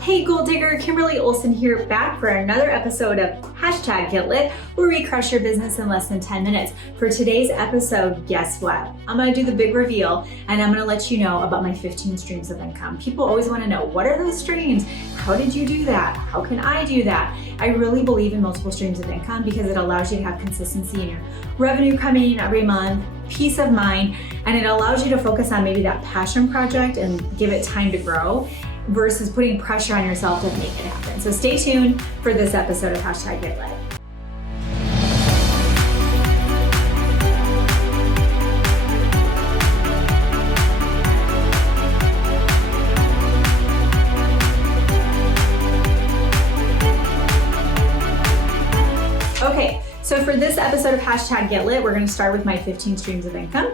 Hey Gold Digger, Kimberly Olson here, back for another episode of #GetLit, where we crush your business in less than 10 minutes. For today's episode, guess what? I'm gonna do the big reveal and I'm gonna let you know about my 15 streams of income. People always wanna know, what are those streams? How did you do that? How can I do that? I really believe in multiple streams of income because it allows you to have consistency in your revenue coming in every month, peace of mind, and it allows you to focus on maybe that passion project and give it time to grow versus putting pressure on yourself to make it happen. So stay tuned for this episode of #GetLit. Okay, so for this episode of #GetLit, we're gonna start with my 15 streams of income.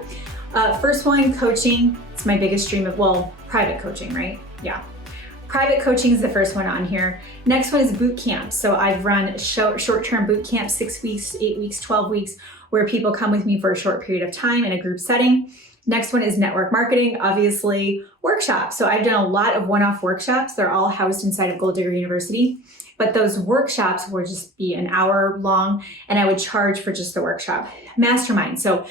First one, coaching. It's my biggest stream of, private coaching, right? Yeah. Private coaching is the first one on here. Next one is boot camp. So I've run short-term boot camp, 6 weeks, 8 weeks, 12 weeks, where people come with me for a short period of time in a group setting. Next one is network marketing, obviously workshops. So I've done a lot of one-off workshops. They're all housed inside of Gold Digger University, but those workshops would just be an hour long and I would charge for just the workshop. Mastermind. So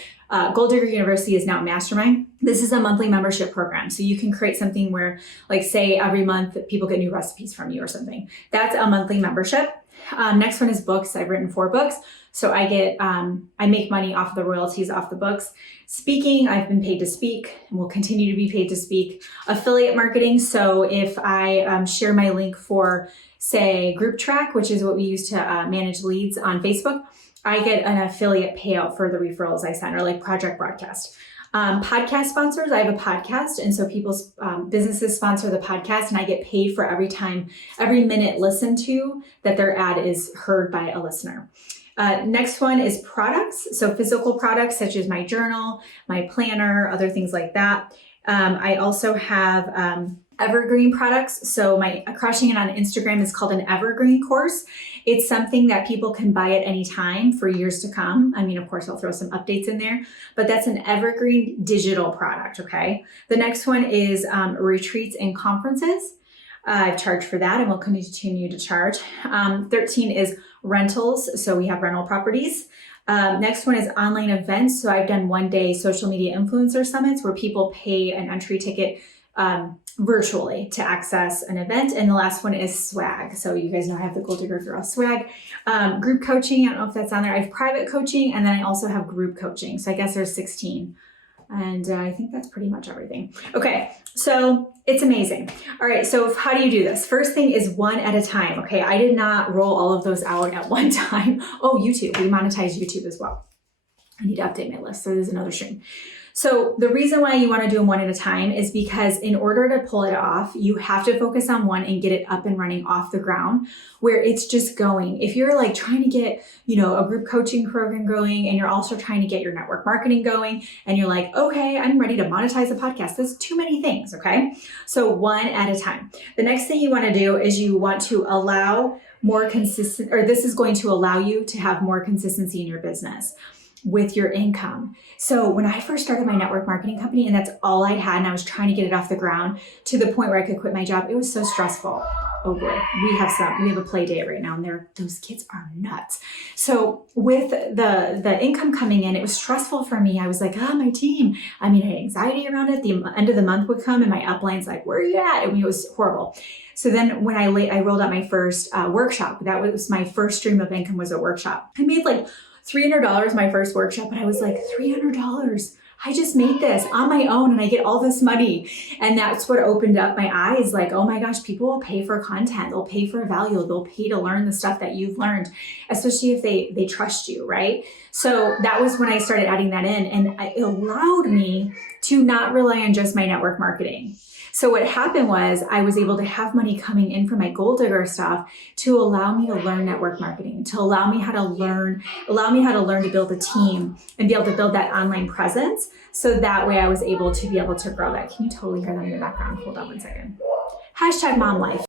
Gold Digger University is now Mastermind. This is a monthly membership program. So you can create something where, like, say every month people get new recipes from you or something. That's a monthly membership. Next one is books. I've written 4 books. So I make money off the royalties off the books. Speaking, I've been paid to speak and will continue to be paid to speak. Affiliate marketing. So if I share my link for, say, Group Track, which is what we use to manage leads on Facebook, I get an affiliate payout for the referrals I send, or like Project Broadcast. Podcast sponsors, I have a podcast, and so people's businesses sponsor the podcast, and I get paid for every minute listened to that their ad is heard by a listener. Next one is products, so physical products such as my journal, my planner, other things like that. I also have evergreen products. So my crushing it on Instagram is called an evergreen course. It's something that people can buy at any time for years to come. I mean, of course, I'll throw some updates in there, but that's an evergreen digital product, okay? The next one is retreats and conferences. I've charged for that and will continue to charge. 13 is rentals. So we have rental properties. Next one is online events. So I've done one-day social media influencer summits where people pay an entry ticket virtually to access an event. And the last one is swag. So you guys know I have the Gold Digger Girl swag. Group coaching, I don't know if that's on there. I have private coaching, and then I also have group coaching. So I guess there's 16. And I think that's pretty much everything. Okay, so it's amazing. All right, so how do you do this? First thing is one at a time, okay? I did not roll all of those out at one time. Oh, YouTube, we monetize YouTube as well. I need to update my list, so there's another stream. So the reason why you want to do them one at a time is because in order to pull it off, you have to focus on one and get it up and running off the ground where it's just going. If you're like trying to get, a group coaching program going and you're also trying to get your network marketing going and you're like, okay, I'm ready to monetize a podcast. There's too many things, okay? So one at a time. The next thing you want to do is you want to allow more consistent, or this is going to allow you to have more consistency in your business with your income. So when I first started my network marketing company and that's all I had and I was trying to get it off the ground to the point where I could quit my job, it was so stressful. Oh boy, we have a play date right now and those kids are nuts. So with the income coming in, it was stressful for me. I was like, my team. I had anxiety around it. The end of the month would come and my upline's like, where are you at? It was horrible. So then when I rolled out my first workshop, that was my first stream of income, was a workshop. I made like $300 my first workshop, and I was like, $300? I just made this on my own and I get all this money. And that's what opened up my eyes, like, oh my gosh, people will pay for content. They'll pay for value. They'll pay to learn the stuff that you've learned, especially if they trust you, right? So that was when I started adding that in, and it allowed me to not rely on just my network marketing. So what happened was I was able to have money coming in from my Gold Digger stuff to allow me to learn network marketing, to allow me how to learn to build a team and be able to build that online presence. So that way I was able to grow that. Can you totally hear that in the background? Hold on one second. #MomLife.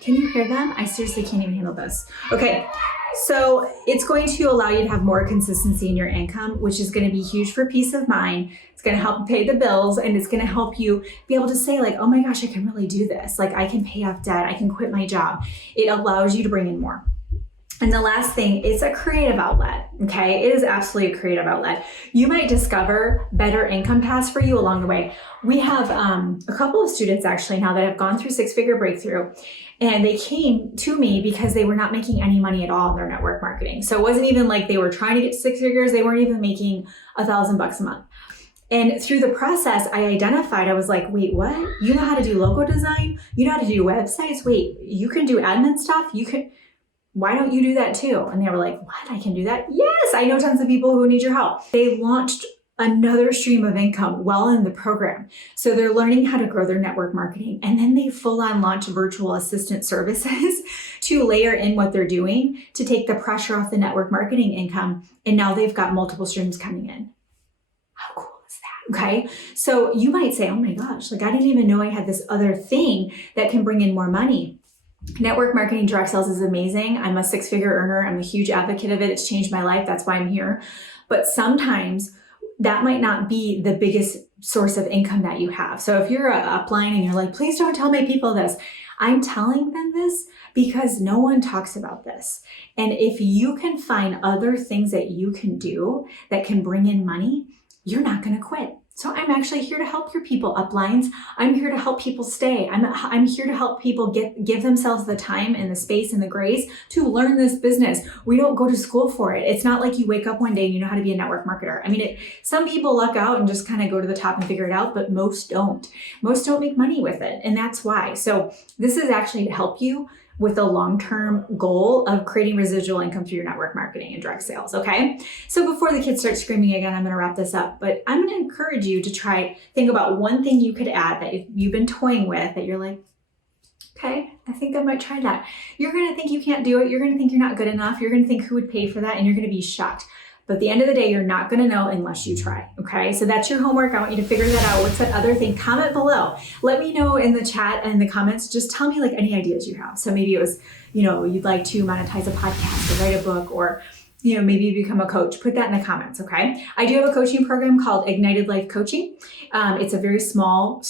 Can you hear them? I seriously can't even handle this. Okay, So it's going to allow you to have more consistency in your income, which is going to be huge for peace of mind. It's going to help you pay the bills, and it's going to help you be able to say like, oh my gosh, I can really do this. Like I can pay off debt. I can quit my job. It allows you to bring in more. And the last thing, it's a creative outlet, okay? It is absolutely a creative outlet. You might discover better income paths for you along the way. We have a couple of students actually now that have gone through Six-Figure Breakthrough, and they came to me because they were not making any money at all in their network marketing. So it wasn't even like they were trying to get to six figures. They weren't even making $1,000 a month. And through the process, I identified, I was like, wait, what? You know how to do logo design? You know how to do websites? Wait, you can do admin stuff? Why don't you do that too? And they were like, what? I can do that? Yes, I know tons of people who need your help. They launched another stream of income well in the program. So they're learning how to grow their network marketing. And then they full on launch virtual assistant services to layer in what they're doing to take the pressure off the network marketing income. And now they've got multiple streams coming in. How cool is that? Okay. So you might say, oh my gosh, like I didn't even know I had this other thing that can bring in more money. Network marketing direct sales is amazing. I'm a six-figure earner. I'm a huge advocate of it. It's changed my life. That's why I'm here. But sometimes that might not be the biggest source of income that you have. So if you're upline and you're like, please don't tell my people this, I'm telling them this because no one talks about this. And if you can find other things that you can do that can bring in money, you're not going to quit. So I'm actually here to help your people uplines. I'm here to help people stay. I'm here to help people give themselves the time and the space and the grace to learn this business. We don't go to school for it. It's not like you wake up one day and you know how to be a network marketer. I mean, some people luck out and just kind of go to the top and figure it out, but most don't. Most don't make money with it, and that's why. So this is actually to help you with a long-term goal of creating residual income through your network marketing and direct sales, okay? So before the kids start screaming again, I'm gonna wrap this up, but I'm gonna encourage you to think about one thing you could add that you've been toying with that you're like, okay, I think I might try that. You're gonna think you can't do it. You're gonna think you're not good enough. You're gonna think who would pay for that, and you're gonna be shocked. But at the end of the day, you're not gonna know unless you try, okay? So that's your homework. I want you to figure that out. What's that other thing? Comment below. Let me know in the chat and the comments. Just tell me like any ideas you have. So maybe it was, you'd like to monetize a podcast or write a book, or maybe you become a coach. Put that in the comments, okay? I do have a coaching program called Ignited Life Coaching. It's a very small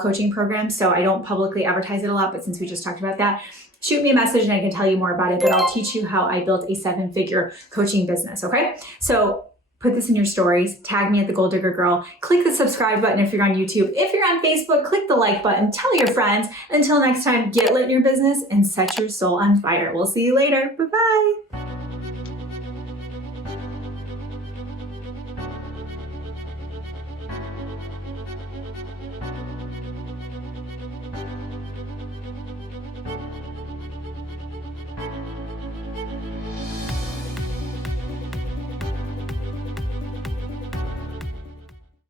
coaching program, so I don't publicly advertise it a lot, but since we just talked about that, shoot me a message and I can tell you more about it, but I'll teach you how I built a 7-figure coaching business, okay? So put this in your stories, tag me at the Gold Digger Girl, click the subscribe button if you're on YouTube. If you're on Facebook, click the like button, tell your friends. Until next time, get lit in your business and set your soul on fire. We'll see you later. Bye-bye.